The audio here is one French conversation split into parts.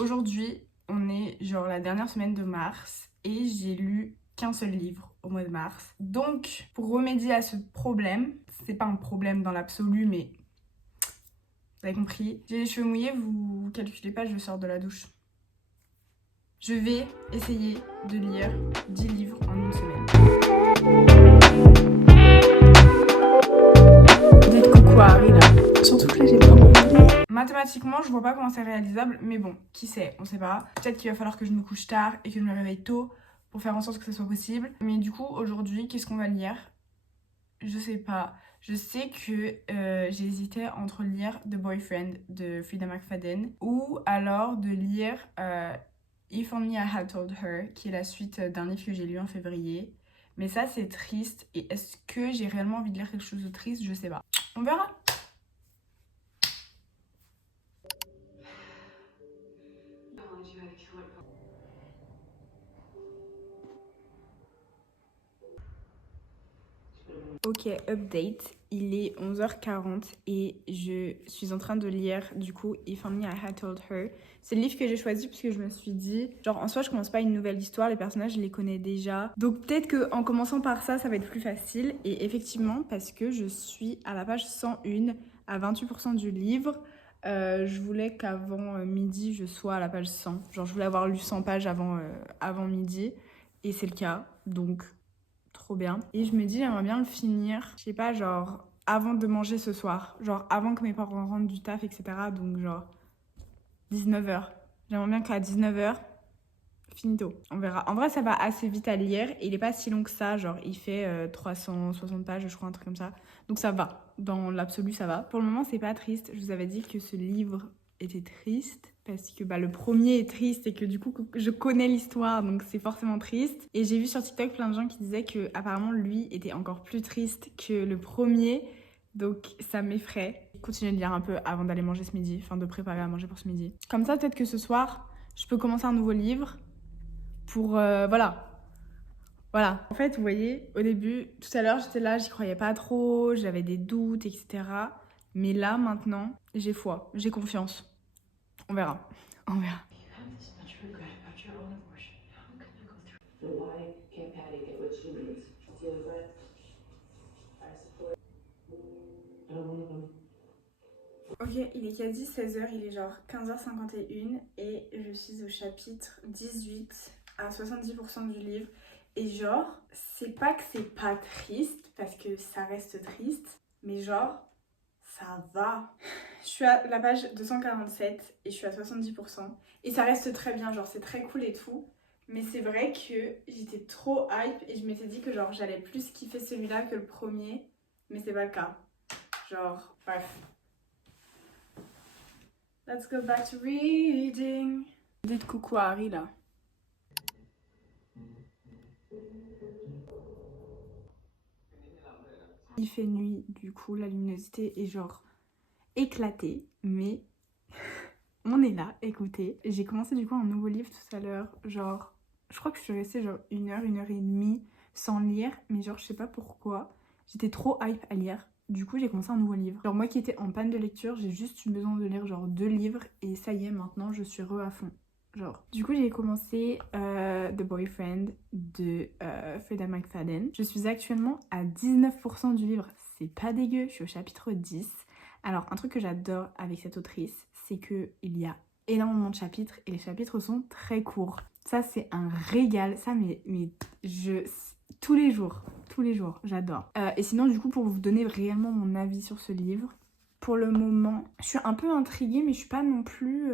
Aujourd'hui, on est genre la dernière semaine de mars et j'ai lu qu'un seul livre au mois de mars. Donc, pour remédier à ce problème, c'est pas un problème dans l'absolu, mais vous avez compris, j'ai les cheveux mouillés, vous calculez pas, je sors de la douche. Je vais essayer de lire 10 livres en une semaine. Dites coucou à Harry là. Surtout que là, j'ai pas envie de lire. Mathématiquement, je vois pas comment c'est réalisable, mais bon, qui sait, on sait pas. Peut-être qu'il va falloir que je me couche tard et que je me réveille tôt pour faire en sorte que ça soit possible. Mais du coup, aujourd'hui, qu'est-ce qu'on va lire? Je sais pas. Je sais que j'ai hésité entre lire The Boyfriend de Frida McFadden ou alors de lire If Only I Had Told Her, qui est la suite d'un livre que j'ai lu en février. Mais ça, c'est triste. Et est-ce que j'ai réellement envie de lire quelque chose de triste? Je sais pas. On verra. Ok, update, il est 11h40 et je suis en train de lire du coup If Only I Had Told Her. C'est le livre que j'ai choisi parce que je me suis dit, genre en soi je commence pas une nouvelle histoire, les personnages je les connais déjà. Donc peut-être qu'en commençant par ça, ça va être plus facile. Et effectivement, parce que je suis à la page 101, à 28% du livre, je voulais qu'avant midi je sois à la page 100. Genre je voulais avoir lu 100 pages avant midi et c'est le cas. Donc trop bien. Et je me dis, j'aimerais bien le finir, je sais pas, genre avant de manger ce soir. Genre avant que mes parents rentrent du taf, etc. Donc genre 19h. J'aimerais bien qu'à 19h, finito. On verra. En vrai, ça va assez vite à lire. Et il est pas si long que ça. Genre, il fait 360 pages, je crois, un truc comme ça. Donc ça va. Dans l'absolu, ça va. Pour le moment, c'est pas triste. Je vous avais dit que ce livre était triste parce que le premier est triste et que du coup je connais l'histoire, donc c'est forcément triste. Et j'ai vu sur TikTok plein de gens qui disaient que apparemment lui était encore plus triste que le premier, donc ça m'effraie. Continuer de lire un peu avant d'aller manger ce midi, enfin de préparer à manger pour ce midi. Comme ça, peut-être que ce soir, je peux commencer un nouveau livre pour voilà. Voilà. En fait, vous voyez, au début, tout à l'heure, j'étais là, j'y croyais pas trop, j'avais des doutes, etc. Mais là, maintenant, j'ai foi, j'ai confiance. On verra. On verra. Ok, il est quasi 16h, il est genre 15h51 et je suis au chapitre 18 à 70% du livre. Et genre, c'est pas que c'est pas triste, parce que ça reste triste, mais genre, ça va. Je suis à la page 247 et je suis à 70%. Et ça reste très bien, genre c'est très cool et tout. Mais c'est vrai que j'étais trop hype et je m'étais dit que genre j'allais plus kiffer celui-là que le premier. Mais c'est pas le cas. Genre, bref. Let's go back to reading. Dites coucou à Harry là. Il fait nuit, du coup la luminosité est genre éclatée, mais on est là, écoutez. J'ai commencé du coup un nouveau livre tout à l'heure, genre, je crois que je suis restée genre une heure et demie sans lire, mais genre je sais pas pourquoi, j'étais trop hype à lire. Du coup j'ai commencé un nouveau livre. Genre moi qui étais en panne de lecture, j'ai juste eu besoin de lire genre 2 livres et ça y est maintenant je suis à fond. Genre. Du coup j'ai commencé The Boyfriend de Frida McFadden. Je suis actuellement à 19% du livre, c'est pas dégueu, je suis au chapitre 10. Alors un truc que j'adore avec cette autrice, c'est qu'il y a énormément de chapitres et les chapitres sont très courts. Ça c'est un régal, ça mais je... tous les jours, j'adore. Et sinon du coup pour vous donner réellement mon avis sur ce livre, pour le moment, je suis un peu intriguée, mais je suis pas non plus...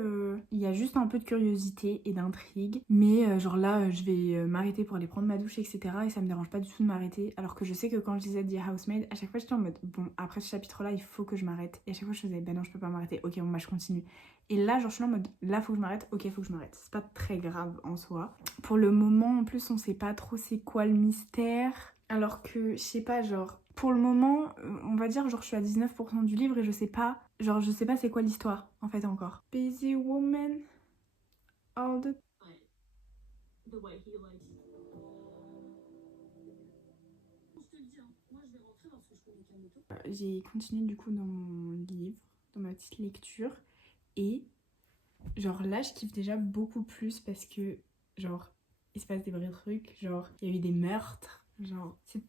Il y a juste un peu de curiosité et d'intrigue. Mais genre là, je vais m'arrêter pour aller prendre ma douche, etc. Et ça me dérange pas du tout de m'arrêter. Alors que je sais que quand je disais The Housemaid, à chaque fois j'étais en mode, bon, après ce chapitre-là, il faut que je m'arrête. Et à chaque fois je faisais, ben non, je peux pas m'arrêter. Ok, bon, bah je continue. Et là, genre je suis en mode, là, faut que je m'arrête. Ok, faut que je m'arrête. C'est pas très grave en soi. Pour le moment, en plus, on sait pas trop c'est quoi le mystère. Alors que, je sais pas, genre... Pour le moment, on va dire genre je suis à 19% du livre et je sais pas, genre je sais pas c'est quoi l'histoire en fait encore. Busy woman all the... J'ai continué du coup dans mon livre, dans ma petite lecture et genre là je kiffe déjà beaucoup plus parce que genre il se passe des vrais trucs, genre il y a eu des meurtres, genre c'est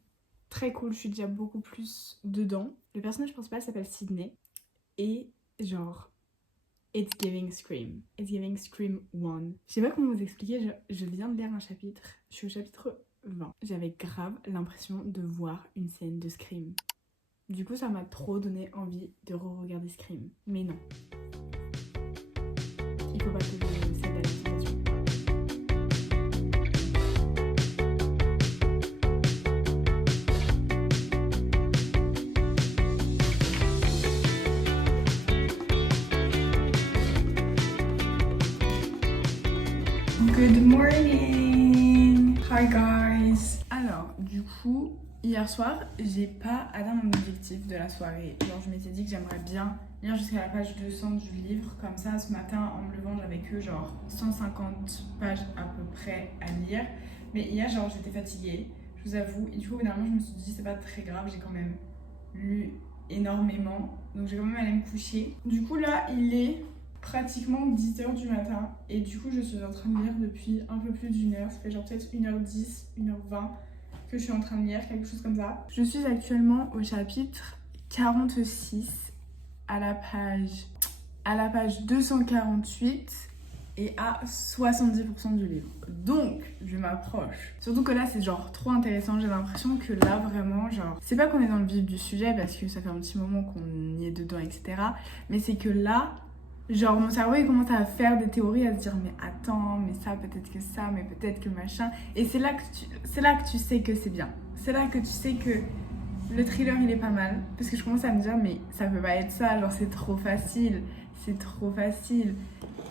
très cool, je suis déjà beaucoup plus dedans. Le personnage principal s'appelle Sydney et genre it's giving Scream. It's giving Scream 1. Je sais pas comment vous expliquer, je viens de lire un chapitre, je suis au chapitre 20. J'avais grave l'impression de voir une scène de Scream. Du coup ça m'a trop donné envie de re-regarder Scream. Mais non. Il faut pas que je cède à la tentation. Good morning! Hi guys! Alors, du coup, hier soir, j'ai pas atteint mon objectif de la soirée. Genre, je m'étais dit que j'aimerais bien lire jusqu'à la page 200 du livre. Comme ça, ce matin, en me levant, j'avais que genre 150 pages à peu près à lire. Mais hier, genre, j'étais fatiguée, je vous avoue. Et du coup, au bout d'un moment, je me suis dit, c'est pas très grave, j'ai quand même lu énormément. Donc, j'ai quand même allé me coucher. Du coup, là, il est pratiquement 10h du matin et du coup je suis en train de lire depuis un peu plus d'une heure, ça fait genre peut-être 1h10, 1h20 que je suis en train de lire, quelque chose comme ça. Je suis actuellement au chapitre 46 à la page 248 et à 70% du livre. Donc je m'approche. Surtout que là c'est genre trop intéressant, j'ai l'impression que là vraiment genre, c'est pas qu'on est dans le vif du sujet parce que ça fait un petit moment qu'on y est dedans etc. Mais c'est que là genre mon cerveau il commence à faire des théories, à se dire mais attends, mais ça peut-être que ça, mais peut-être que machin. Et c'est là que tu sais que c'est bien. C'est là que tu sais que le thriller il est pas mal. Parce que je commence à me dire mais ça peut pas être ça, genre c'est trop facile. C'est trop facile.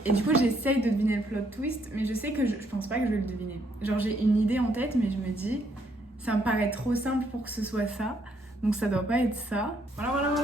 Et du coup j'essaye de deviner le plot twist, mais je sais que je pense pas que je vais le deviner. Genre j'ai une idée en tête, mais je me dis ça me paraît trop simple pour que ce soit ça. Donc ça doit pas être ça. Voilà.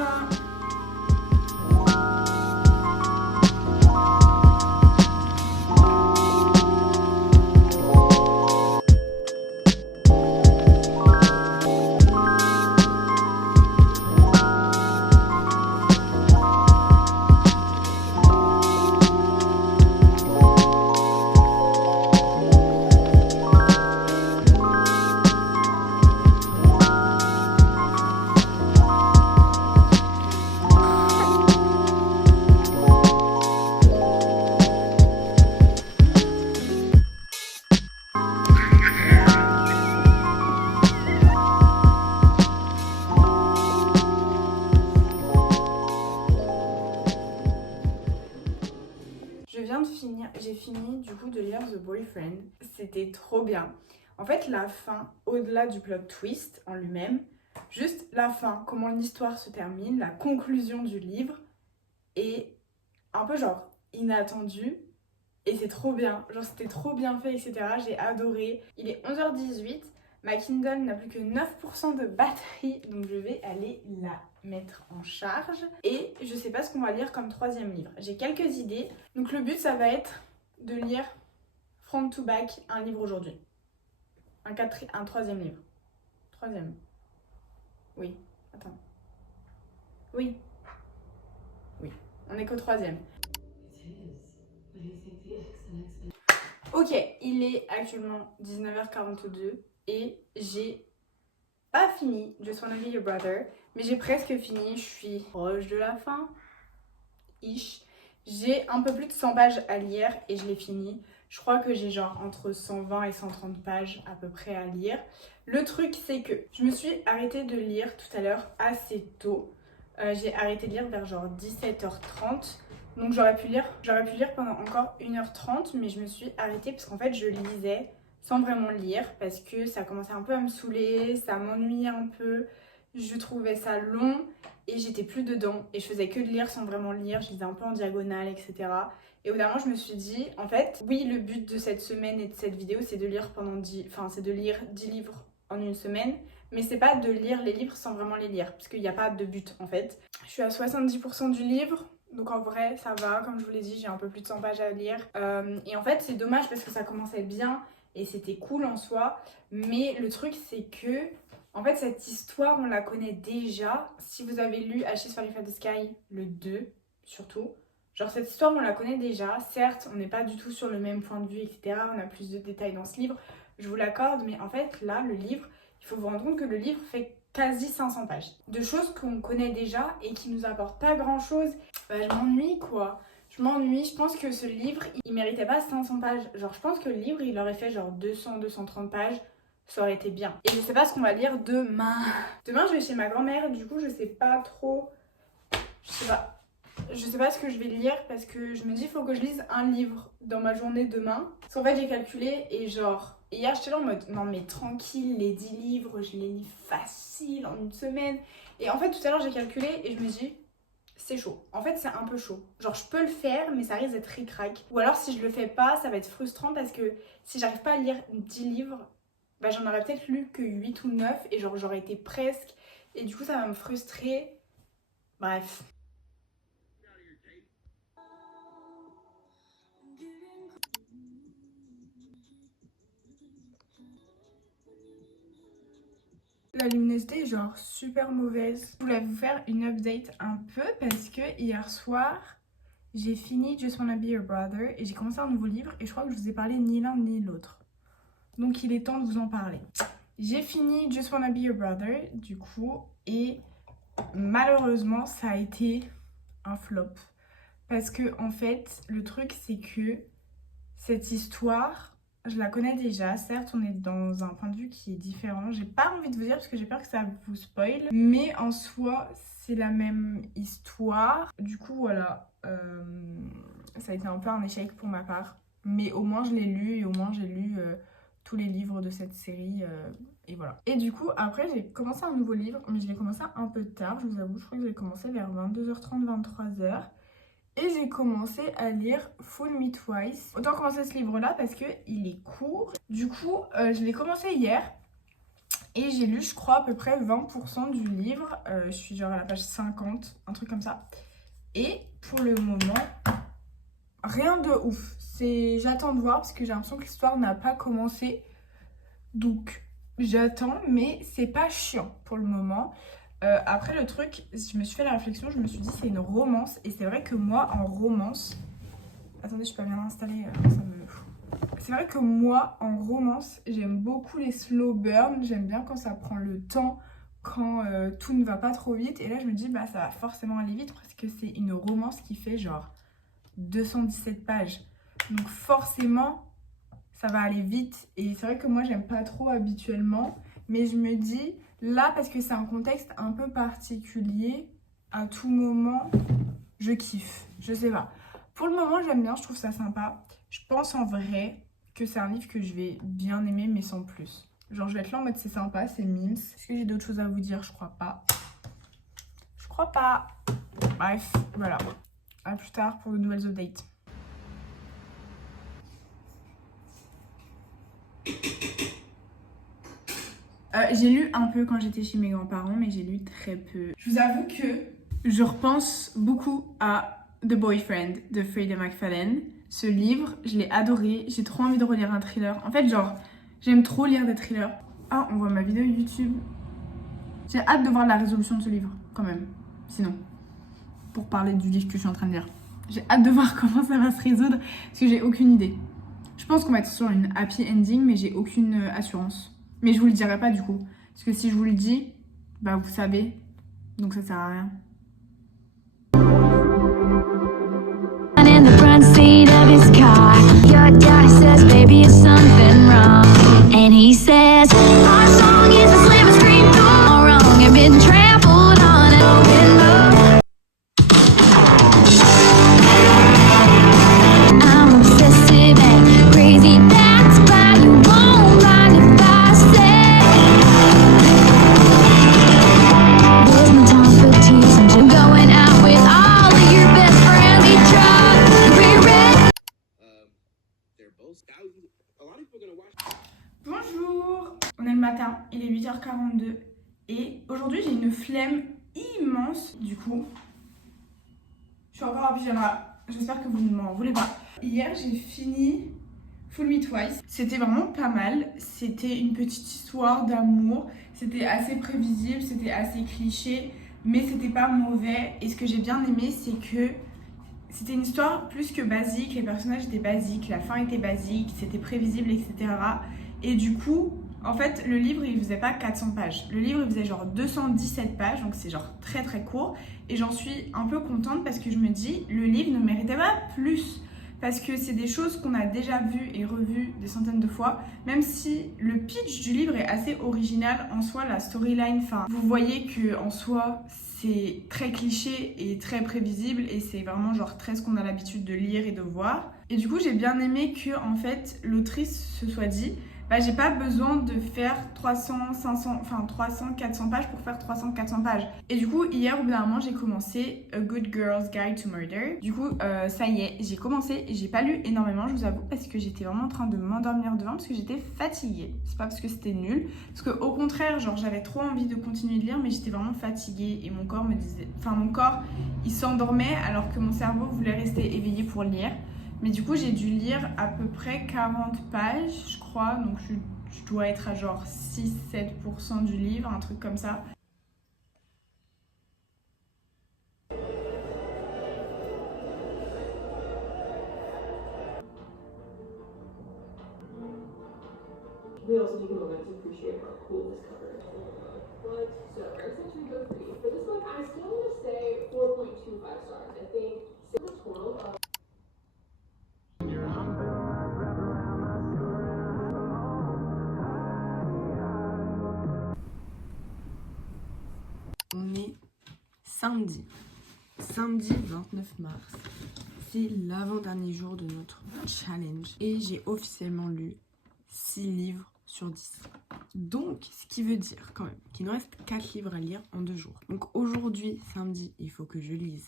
J'ai fini du coup de lire The Boyfriend. C'était trop bien. En fait, la fin, au-delà du plot twist en lui-même, juste la fin, comment l'histoire se termine, la conclusion du livre est un peu genre inattendue. Et c'est trop bien. Genre, c'était trop bien fait, etc. J'ai adoré. Il est 11h18. Ma Kindle n'a plus que 9% de batterie. Donc, je vais aller la mettre en charge. Et je sais pas ce qu'on va lire comme troisième livre. J'ai quelques idées. Donc, le but, ça va être de lire front to back un livre aujourd'hui. Un troisième livre. Troisième. Oui. Attends. Oui. On est qu'au troisième. Ok, il est actuellement 19h42 et j'ai pas fini Just Wanna Be Your Brother, mais j'ai presque fini, je suis proche de la fin. J'ai un peu plus de 100 pages à lire et je l'ai fini. Je crois que j'ai genre entre 120 et 130 pages à peu près à lire. Le truc c'est que je me suis arrêtée de lire tout à l'heure assez tôt. J'ai arrêté de lire vers genre 17h30. Donc j'aurais pu lire pendant encore 1h30, mais je me suis arrêtée parce qu'en fait je lisais sans vraiment lire parce que ça commençait un peu à me saouler, ça m'ennuyait un peu, je trouvais ça long et j'étais plus dedans et je faisais que de lire sans vraiment lire, je lisais un peu en diagonale, etc. Et au bout d'un moment je me suis dit, en fait, oui le but de cette semaine et de cette vidéo c'est de lire c'est de lire 10 livres en une semaine, mais c'est pas de lire les livres sans vraiment les lire, parce qu'il n'y a pas de but en fait. Je suis à 70% du livre, donc en vrai ça va, comme je vous l'ai dit, j'ai un peu plus de 100 pages à lire. Et en fait c'est dommage parce que ça commençait bien et c'était cool en soi, mais le truc c'est que, en fait cette histoire on la connaît déjà. Si vous avez lu Ashes for the Sky, le 2 surtout, Genre cette histoire on la connaît déjà, certes on n'est pas du tout sur le même point de vue etc, on a plus de détails dans ce livre, je vous l'accorde, mais en fait là le livre, il faut vous rendre compte que le livre fait quasi 500 pages. De choses qu'on connaît déjà et qui nous apportent pas grand chose. Je m'ennuie quoi. Je m'ennuie, je pense que ce livre il méritait pas 500 pages. Genre je pense que le livre il aurait fait genre 200-230 pages. Ça aurait été bien. Et je sais pas ce qu'on va lire demain. Demain je vais chez ma grand-mère, du coup je sais pas trop. Je sais pas ce que je vais lire parce que je me dis il faut que je lise un livre dans ma journée demain. Parce qu'en fait j'ai calculé et genre hier j'étais là en mode non mais tranquille, les 10 livres je les lis facile en une semaine. Et en fait tout à l'heure j'ai calculé et je me dis c'est chaud. En fait c'est un peu chaud. Genre je peux le faire mais ça risque d'être ric-rac. Ou alors si je le fais pas ça va être frustrant parce que si j'arrive pas à lire 10 livres, bah j'en aurais peut-être lu que 8 ou 9 et genre j'aurais été presque. Et du coup ça va me frustrer. Bref. La luminosité est genre super mauvaise. Je voulais vous faire une update un peu parce que hier soir, j'ai fini Just Wanna Be Your Brother et j'ai commencé un nouveau livre et je crois que je vous ai parlé ni l'un ni l'autre. Donc il est temps de vous en parler. J'ai fini Just Wanna Be Your Brother du coup et malheureusement ça a été un flop. Parce que en fait, le truc c'est que cette histoire... Je la connais déjà, certes on est dans un point de vue qui est différent. J'ai pas envie de vous dire parce que j'ai peur que ça vous spoil. Mais en soi, c'est la même histoire. Du coup voilà, ça a été un peu un échec pour ma part. Mais au moins je l'ai lu et au moins j'ai lu tous les livres de cette série. Et voilà. Et du coup après j'ai commencé un nouveau livre. Mais je l'ai commencé un peu tard, je vous avoue. Je crois que je l'ai commencé vers 22h30, 23h. Et j'ai commencé à lire Fool Me Twice. Autant commencer ce livre-là parce qu'il est court. Du coup, je l'ai commencé hier. Et j'ai lu, je crois, à peu près 20% du livre. Je suis genre à la page 50, un truc comme ça. Et pour le moment, rien de ouf. J'attends de voir parce que j'ai l'impression que l'histoire n'a pas commencé. Donc, j'attends, mais c'est pas chiant pour le moment. Après le truc, je me suis fait la réflexion, je me suis dit c'est une romance et c'est vrai que moi en romance... Attendez, je suis pas bien installée, ça me... C'est vrai que moi en romance, j'aime beaucoup les slow burn, j'aime bien quand ça prend le temps, quand tout ne va pas trop vite. Et là je me dis bah ça va forcément aller vite parce que c'est une romance qui fait genre 217 pages. Donc forcément ça va aller vite et c'est vrai que moi j'aime pas trop habituellement. Mais je me dis, là, parce que c'est un contexte un peu particulier, à tout moment, je kiffe. Je sais pas. Pour le moment, j'aime bien, je trouve ça sympa. Je pense en vrai que c'est un livre que je vais bien aimer, mais sans plus. Genre, je vais être là en mode c'est sympa, c'est mimes. Est-ce que j'ai d'autres choses à vous dire? Je crois pas. Je crois pas. Bref, voilà. À plus tard pour de nouvelles updates. J'ai lu un peu quand j'étais chez mes grands-parents, mais j'ai lu très peu. Je vous avoue que je repense beaucoup à The Boyfriend de Freida McFadden. Ce livre, je l'ai adoré. J'ai trop envie de relire un thriller. En fait, genre, j'aime trop lire des thrillers. Ah, on voit ma vidéo YouTube. J'ai hâte de voir la résolution de ce livre, quand même. Sinon, pour parler du livre que je suis en train de lire. J'ai hâte de voir comment ça va se résoudre, parce que j'ai aucune idée. Je pense qu'on va être sur une happy ending, mais j'ai aucune assurance. Mais je vous le dirai pas du coup. Parce que si je vous le dis, bah vous savez. Donc ça sert à rien. In the front seat of his car, your daddy says, baby, it's something wrong. And he says, our song is a slim street all wrong. I've been trampled on and open up. I'm obsessive and crazy, that's why you won't mind if I say. There's no time for tears, I'm just going out with all of your best friends. We try to be ready. They're both scouts. A lot of people are gonna watch. Bonjour, on est le matin, il est 8h42 et aujourd'hui j'ai une flemme immense. Du coup, je suis encore en pyjama, j'espère que vous ne m'en voulez pas. Hier j'ai fini Fool Me Twice, c'était vraiment pas mal. C'était une petite histoire d'amour, c'était assez prévisible, c'était assez cliché, mais c'était pas mauvais. Et ce que j'ai bien aimé, c'est que C'était une histoire plus que basique, les personnages étaient basiques, la fin était basique, c'était prévisible, etc. Et du coup, en fait, le livre, il faisait pas 400 pages. Le livre, il faisait genre 217 pages, donc c'est genre très très court. Et j'en suis un peu contente parce que je me dis, le livre ne méritait pas plus. Parce que c'est des choses qu'on a déjà vues et revues des centaines de fois. Même si le pitch du livre est assez original en soi, la storyline, enfin, vous voyez que en soi, c'est très cliché et très prévisible et c'est vraiment genre très ce qu'on a l'habitude de lire et de voir. Et du coup, j'ai bien aimé que en fait, l'autrice se soit dit bah, j'ai pas besoin de faire 300, 400 pages pour faire 300, 400 pages. Et du coup, hier, au bout d'un moment, j'ai commencé A Good Girl's Guide to Murder. Du coup, ça y est, j'ai commencé et j'ai pas lu énormément, je vous avoue, parce que j'étais vraiment en train de m'endormir devant, parce que j'étais fatiguée. C'est pas parce que c'était nul, parce que au contraire, genre, j'avais trop envie de continuer de lire, mais j'étais vraiment fatiguée et mon corps me disait... Enfin, mon corps, il s'endormait alors que mon cerveau voulait rester éveillé pour lire. Mais du coup, j'ai dû lire à peu près 40 pages, je crois. Donc, je dois être à genre 6-7% du livre, un truc comme ça. We also take a moment to appreciate how cool this cover is. But so our section go for you. For this book, I'm still gonna say 4.25 stars. I think a total of On est samedi 29 mars. C'est l'avant-dernier jour de notre challenge et j'ai officiellement lu 6 livres sur 10. Donc, ce qui veut dire quand même qu'il nous reste 4 livres à lire en 2 jours. Donc aujourd'hui, samedi, il faut que je lise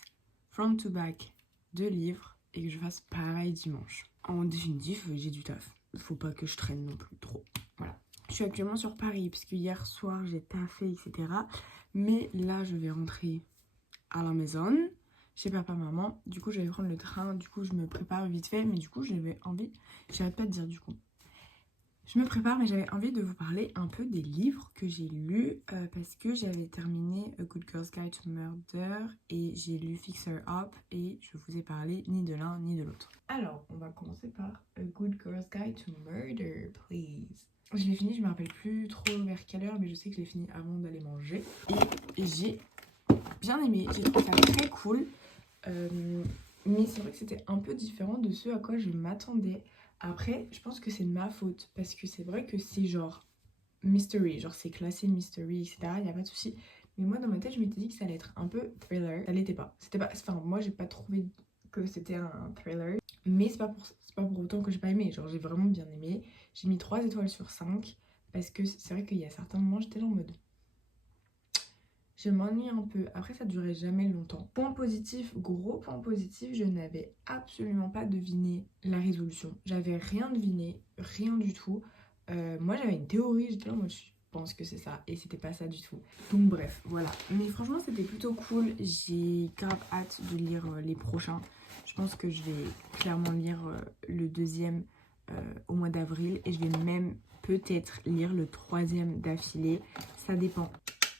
front to back 2 livres et que je fasse pareil dimanche. En définitif, j'ai du taf. Il faut pas que je traîne non plus trop. Voilà. Je suis actuellement sur Paris parce que hier soir j'ai taffé, etc. Mais là, je vais rentrer à la maison chez papa, maman. Du coup, je vais prendre le train. Du coup, je me prépare vite fait. Mais du coup, j'avais envie... J'arrête pas de dire du coup. Je me prépare, mais j'avais envie de vous parler un peu des livres que j'ai lus parce que j'avais terminé A Good Girl's Guide to Murder et j'ai lu Fixer Up et je vous ai parlé ni de l'un ni de l'autre. Alors, on va commencer par A Good Girl's Guide to Murder, please. Je l'ai fini, je me rappelle plus trop vers quelle heure, mais je sais que je l'ai fini avant d'aller manger. Et j'ai bien aimé, j'ai trouvé ça très cool. Mais c'est vrai que c'était un peu différent de ce à quoi je m'attendais. Après, je pense que c'est de ma faute parce que c'est vrai que c'est genre mystery, genre c'est classé mystery, etc. Il n'y a pas de souci. Mais moi, dans ma tête, je m'étais dit que ça allait être un peu thriller. Ça l'était pas. C'était pas. Enfin, moi, j'ai pas trouvé que c'était un thriller. Mais c'est pas pour autant que j'ai pas aimé. Genre, j'ai vraiment bien aimé. J'ai mis 3 étoiles sur 5 parce que c'est vrai qu'il y a certains moments, j'étais là en mode. Je m'ennuie un peu. Après, ça durait jamais longtemps. Point positif, gros point positif, je n'avais absolument pas deviné la résolution. J'avais rien deviné, rien du tout. Moi, j'avais une théorie, j'étais là en mode je pense que c'est ça. Et c'était pas ça du tout. Donc bref, voilà. Mais franchement, c'était plutôt cool. J'ai grave hâte de lire les prochains. Je pense que je vais clairement lire le deuxième au mois d'avril. Et je vais même peut-être lire le troisième d'affilée. Ça dépend.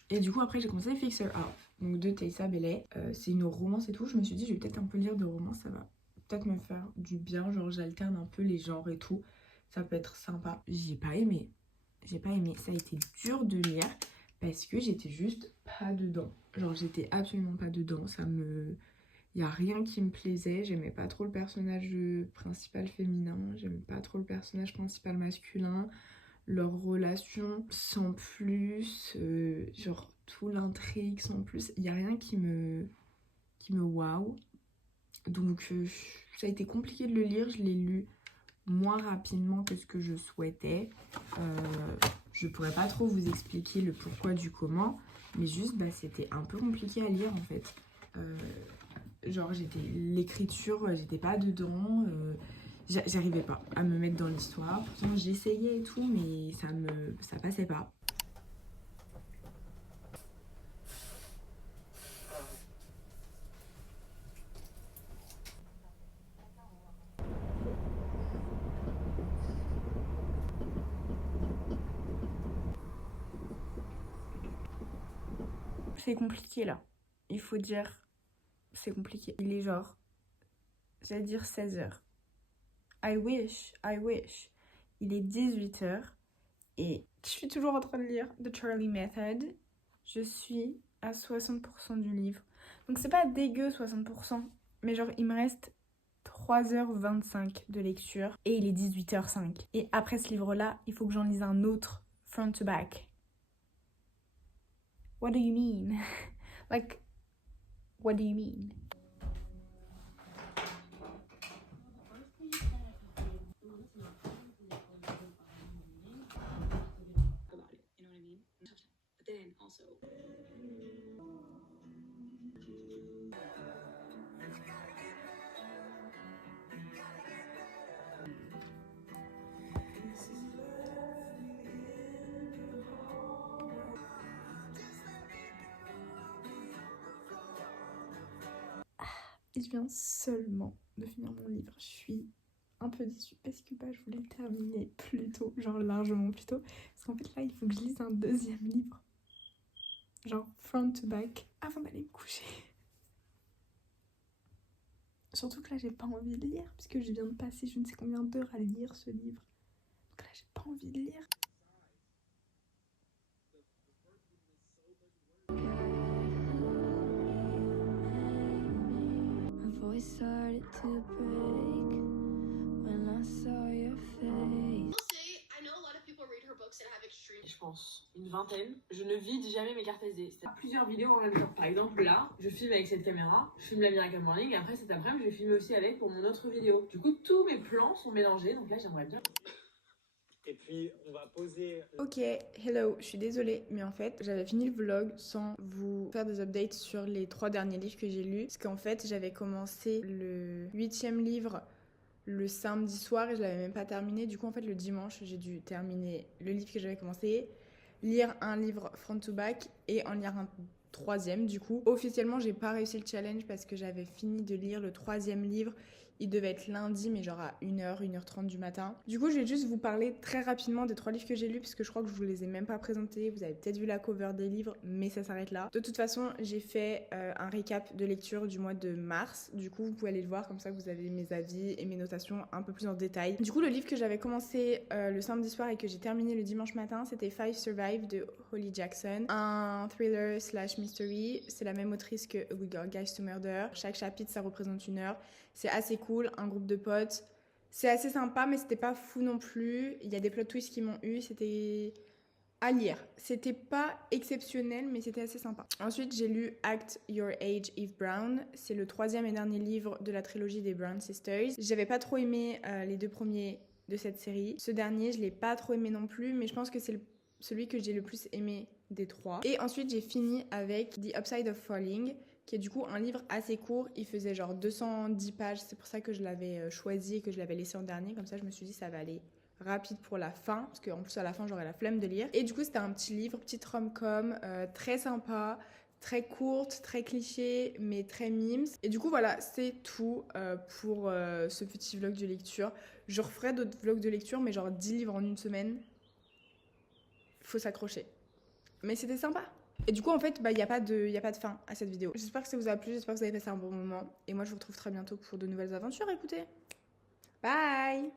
Et du coup, après, j'ai commencé Fixer Up, donc de Taysa Belley. C'est une romance et tout. Je me suis dit, je vais peut-être un peu lire de romance, ça va peut-être me faire du bien. Genre, j'alterne un peu les genres et tout. Ça peut être sympa. J'ai pas aimé. Ça a été dur de lire parce que j'étais juste pas dedans. Genre, j'étais absolument pas dedans. Y a rien qui me plaisait. J'aimais pas trop le personnage principal féminin. J'aimais pas trop le personnage principal masculin. Leur relation sans plus, genre tout l'intrigue sans plus, il n'y a rien qui me wow. Donc ça a été compliqué de le lire, je l'ai lu moins rapidement que ce que je souhaitais. Je pourrais pas trop vous expliquer le pourquoi du comment, mais juste c'était un peu compliqué à lire en fait. Genre l'écriture, j'étais pas dedans. J'arrivais pas à me mettre dans l'histoire. Pourtant, j'essayais et tout, mais ça passait pas. C'est compliqué là. Il faut dire, c'est compliqué. Il est genre J'allais dire 16h. I wish. Il est 18h et je suis toujours en train de lire The Charlie Method. Je suis à 60% du livre. Donc c'est pas dégueu 60%, mais genre il me reste 3h25 de lecture et il est 18h05. Et après ce livre-là, il faut que j'en lise un autre front to back. What do you mean? Like, what do you mean? About it, you know what I mean? But then also Et je viens seulement de finir mon livre. Je suis un peu déçue parce que je voulais le terminer plus tôt, genre largement plus tôt. Parce qu'en fait là, il faut que je lise un deuxième livre. Genre front to back avant d'aller me coucher. Surtout que là, j'ai pas envie de lire parce que je viens de passer je ne sais combien d'heures à lire ce livre. Donc là, j'ai pas envie de lire. voice started to break when I saw your face. I know a lot of people read her books and have extreme. Je pense une vingtaine. Je ne vide jamais mes cartes SD. C'est plusieurs vidéos en même temps. Par exemple, là, je filme avec cette caméra, je filme la Miracle Morning, et après cet après-midi, je vais filmer aussi avec pour mon autre vidéo. Du coup, tous mes plans sont mélangés, donc là, j'aimerais bien. Et puis, on va poser... Ok, hello, je suis désolée, mais en fait, j'avais fini le vlog sans vous faire des updates sur les 3 derniers livres que j'ai lus. Parce qu'en fait, j'avais commencé le 8e livre le samedi soir et je l'avais même pas terminé. Du coup, en fait, le dimanche, j'ai dû terminer le livre que j'avais commencé, lire un livre front to back et en lire un 3e. Du coup, officiellement, j'ai pas réussi le challenge parce que j'avais fini de lire le 3e livre. Il devait être lundi, mais genre à 1h, 1h30 du matin. Du coup, je vais juste vous parler très rapidement des 3 livres que j'ai lus, parce que je crois que je vous les ai même pas présentés. Vous avez peut-être vu la cover des livres, mais ça s'arrête là. De toute façon, j'ai fait un récap de lecture du mois de mars. Du coup, vous pouvez aller le voir, comme ça vous avez mes avis et mes notations un peu plus en détail. Du coup, le livre que j'avais commencé le samedi soir et que j'ai terminé le dimanche matin, c'était Five Survive de Holly Jackson. Un thriller / mystery. C'est la même autrice que A Good Girl Guides to Murder. Chaque chapitre, ça représente 1 heure. C'est assez cool, un groupe de potes. C'est assez sympa, mais c'était pas fou non plus. Il y a des plot twists qui m'ont eu, c'était à lire. C'était pas exceptionnel, mais c'était assez sympa. Ensuite, j'ai lu Act Your Age, Eve Brown. C'est le 3e et dernier livre de la trilogie des Brown Sisters. J'avais pas trop aimé les 2 premiers de cette série. Ce dernier, je l'ai pas trop aimé non plus, mais je pense que c'est celui que j'ai le plus aimé des 3. Et ensuite, j'ai fini avec The Upside of Falling, qui est du coup un livre assez court. Il faisait genre 210 pages, c'est pour ça que je l'avais choisi et que je l'avais laissé en dernier. Comme ça, je me suis dit ça va aller rapide pour la fin, parce qu'en plus à la fin, j'aurais la flemme de lire. Et du coup, c'était un petit livre, petite rom-com, très sympa, très courte, très cliché, mais très mimes. Et du coup, voilà, c'est tout pour ce petit vlog de lecture. Je referai d'autres vlogs de lecture, mais genre 10 livres en une semaine. Faut s'accrocher. Mais c'était sympa. Et du coup, en fait, y a pas de fin à cette vidéo. J'espère que ça vous a plu, j'espère que vous avez passé un bon moment. Et moi, je vous retrouve très bientôt pour de nouvelles aventures, écoutez. Bye!